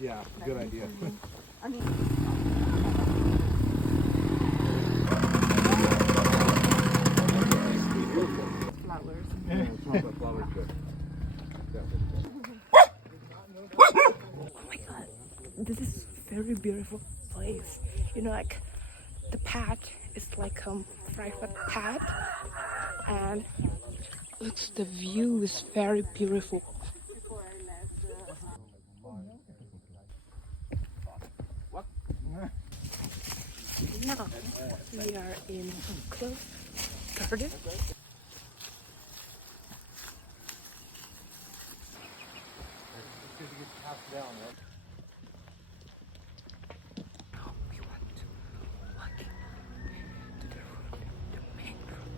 Yeah, good idea. I mean, flowers. Flowers good. Oh my god, this is very beautiful place. You know, like the path is like private path, and looks the view is very beautiful. Now we are in close garden. Now we want to walk to the road, the main road.